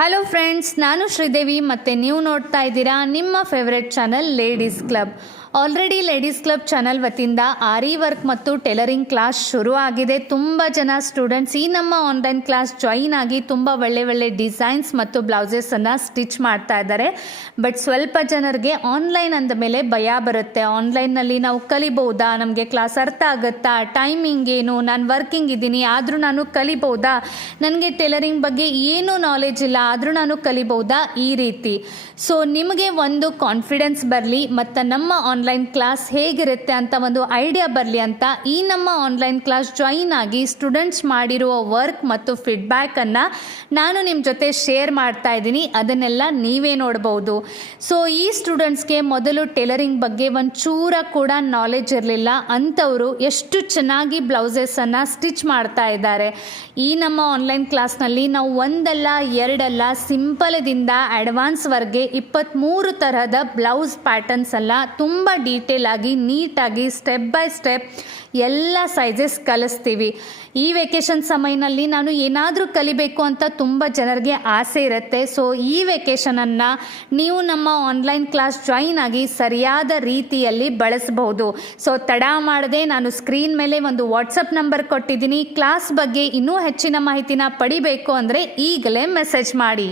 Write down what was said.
Hello friends, ನಾನು ಶ್ರೀದೇವಿ ಮತ್ತು ನೀವು ನೋಡ್ತಾ ಇದ್ದೀರಾ ನಿಮ್ಮ favourite channel ladies club. Already ladies club channel ವತಿಯಿಂದ ಆರಿ ವರ್ಕ್ ಮತ್ತು ಟೈಲರಿಂಗ್ ಕ್ಲಾಸ್ ಶುರು ಆಗಿದೆ. ತುಂಬ ಜನ ಸ್ಟೂಡೆಂಟ್ಸ್ ಈ ನಮ್ಮ ಆನ್ಲೈನ್ ಕ್ಲಾಸ್ ಜಾಯಿನ್ ಆಗಿ ತುಂಬ ಒಳ್ಳೆ ಡಿಸೈನ್ಸ್ ಮತ್ತು ಬ್ಲೌಸಸನ್ನು ಸ್ಟಿಚ್ ಮಾಡ್ತಾ ಇದ್ದಾರೆ. ಬಟ್ ಸ್ವಲ್ಪ ಜನರಿಗೆ ಆನ್ಲೈನ್ ಅಂದ ಮೇಲೆ ಭಯ ಬರುತ್ತೆ. ಆನ್ಲೈನ್ನಲ್ಲಿ ನಾವು ಕಲಿಬಹುದಾ, ನಮಗೆ ಕ್ಲಾಸ್ ಅರ್ಥ ಆಗುತ್ತಾ, ಟೈಮಿಂಗ್ ಏನು, ನಾನು ವರ್ಕಿಂಗ್ ಇದ್ದೀನಿ ಆದರೂ ನಾನು ಕಲಿಬಹುದಾ, ನನಗೆ ಟೈಲರಿಂಗ್ ಬಗ್ಗೆ ಏನೂ ನಾಲೆಜ್ ಇಲ್ಲ ಆದರೂ ನಾನು ಕಲಿಬಹುದಾ, ಈ ರೀತಿ. ಸೊ ನಿಮಗೆ ಒಂದು ಕಾನ್ಫಿಡೆನ್ಸ್ ಬರಲಿ ಮತ್ತು ನಮ್ಮ ಆನ್ಲೈನ್ ಕ್ಲಾಸ್ ಹೇಗಿರುತ್ತೆ ಅಂತ ಒಂದು ಐಡಿಯಾ ಬರಲಿ ಅಂತ ಈ ನಮ್ಮ ಆನ್ಲೈನ್ ಕ್ಲಾಸ್ ಜಾಯಿನ್ ಆಗಿ ಸ್ಟೂಡೆಂಟ್ಸ್ ಮಾಡಿರುವ ವರ್ಕ್ ಮತ್ತು ಫೀಡ್ಬ್ಯಾಕನ್ನು ನಾನು ನಿಮ್ಮ ಜೊತೆ ಶೇರ್ ಮಾಡ್ತಾ ಇದ್ದೀನಿ. ಅದನ್ನೆಲ್ಲ ನೀವೇ ನೋಡ್ಬೋದು. ಸೊ ಈ ಸ್ಟೂಡೆಂಟ್ಸ್ಗೆ ಮೊದಲು ಟೈಲರಿಂಗ್ ಬಗ್ಗೆ ಒಂಚೂರ ಕೂಡ ನಾಲೆಜ್ ಇರಲಿಲ್ಲ. ಅಂಥವರು ಎಷ್ಟು ಚೆನ್ನಾಗಿ ಬ್ಲೌಸಸನ್ನು ಸ್ಟಿಚ್ ಮಾಡ್ತಾ ಇದ್ದಾರೆ. ಈ ನಮ್ಮ ಆನ್ಲೈನ್ ಕ್ಲಾಸ್ನಲ್ಲಿ ನಾವು ಒಂದಲ್ಲ ಎರಡಲ್ಲ ಸಿಂಪಲ್ದಿಂದ ಅಡ್ವಾನ್ಸ್ವರೆಗೆ 23 ತರಹದ ಬ್ಲೌಸ್ ಪ್ಯಾಟರ್ನ್ಸ್ ಎಲ್ಲ ತುಂಬ ಡೀಟೇಲ್ ಆಗಿ ನೀಟಾಗಿ ಸ್ಟೆಪ್ ಬೈ ಸ್ಟೆಪ್ ಎಲ್ಲ ಸೈಜಸ್ ಕಲಿಸ್ತೀವಿ. ಈ ವೆಕೇಷನ್ ಸಮಯದಲ್ಲಿ ನಾನು ಏನಾದರೂ ಕಲಿಬೇಕು ಅಂತ ತುಂಬ ಜನರಿಗೆ ಆಸೆ ಇರುತ್ತೆ. ಸೊ ಈ ವೆಕೇಷನನ್ನು ನೀವು ನಮ್ಮ ಆನ್ಲೈನ್ ಕ್ಲಾಸ್ ಜಾಯಿನ್ ಆಗಿ ಸರಿಯಾದ ರೀತಿಯಲ್ಲಿ ಬಳಸಬಹುದು. ಸೊ ತಡ ಮಾಡದೆ ನಾನು ಸ್ಕ್ರೀನ್ ಮೇಲೆ ಒಂದು ವಾಟ್ಸಪ್ ನಂಬರ್ ಕೊಟ್ಟಿದ್ದೀನಿ. ಕ್ಲಾಸ್ ಬಗ್ಗೆ ಇನ್ನೂ ಹೆಚ್ಚಿನ ಮಾಹಿತಿನ ಪಡಿಬೇಕು ಅಂದರೆ ಈಗಲೇ ಮೆಸೇಜ್ ಮಾಡಿ.